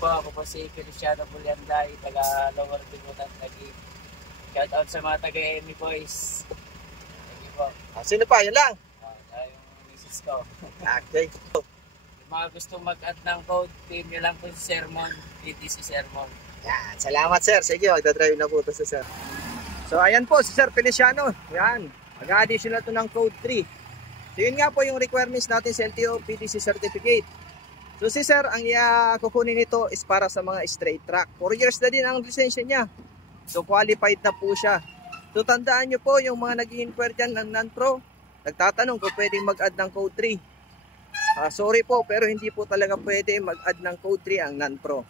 po, ako po si Feliciano Bulyanday, taga Lower Binutan, Taguig. Shout out sa mga taga-EMI boys. Thank you po. Sino pa? Yun lang? Yung misis ko. Okay. Yung mga gustong mag-add ng code, team nyo lang po si Sermon, PTC Sermon. Yan, salamat sir. Sige, magdadrive na po ito sa sir. So ayan po si Sir Feliciano. Yan, mag-additional to ng code 3. So yun nga po yung requirements natin sa LTO PTC certificate. So si sir, ang kukunin nito is para sa mga straight track. 4 years na din ang lisensya niya. So qualified na po siya. So tandaan nyo po yung mga nag-i-inquire dyan ng non-pro, nagtatanong kung pwedeng mag-add ng code 3. Sorry po, pero hindi po talaga pwede mag-add ng code 3 ang non-pro.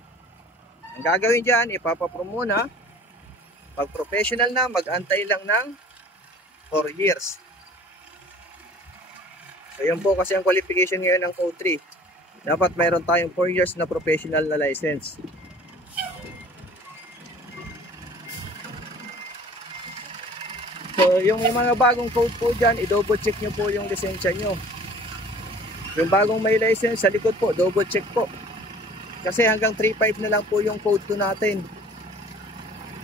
Ang gagawin dyan, ipapapro muna. Pag professional na, mag-antay lang ng 4 years. So yun po kasi ang qualification ngayon ng code 3. Dapat mayroon tayong 4 years na professional na license. So yung may mga bagong code po dyan, i-double check nyo po yung lisensya nyo. Yung bagong may license sa likod po, double check po. Kasi hanggang 3.5 na lang po yung code 2 natin.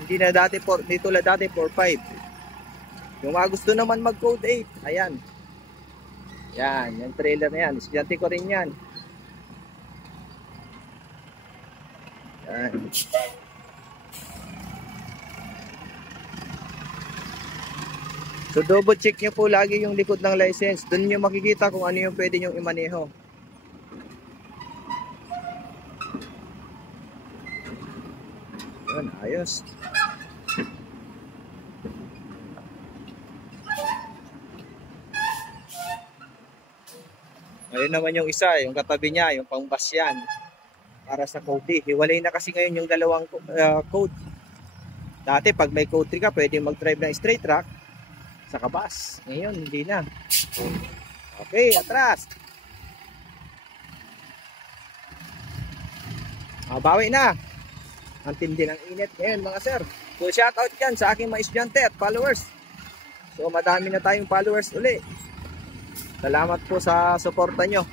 Hindi na dati, dito la dati 4.5. Yung mga gusto naman mag code 8, ayan. Yan, yung trailer na yan. Estudyante ko rin yan. Yan. So double check nyo po lagi yung likod ng license. Doon nyo makikita kung ano yung pwede nyo imaneho. Yun, ayos. Ayun naman yung isa, yung katabi niya, yung pang-bus yan. Para sa code 3. Hiwalay na kasi ngayon yung dalawang code. Dati pag may code 3 ka, pwede mag-drive ng straight track sa kabas. Ngayon, hindi na. Okay, atras. Bawi na. Ang tindi ng init ngayon mga sir. So shout out dyan sa aking mga estudyante at followers. So madami na tayong followers uli. Salamat po sa suporta nyo.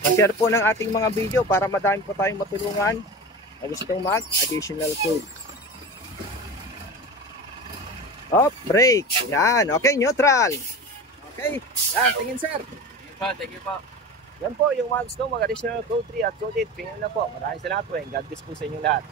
Pa-share po ng ating mga video para madami po tayong matulungan na gustong mag-additional code. Up, break. Yan, okay, neutral. Okay, yan, tingin sir. Thank you po. Yan po, yung mga gustong mag-additional code 3 at code 8, pingin na po. Maraming salamat po. God bless po sa inyong lahat.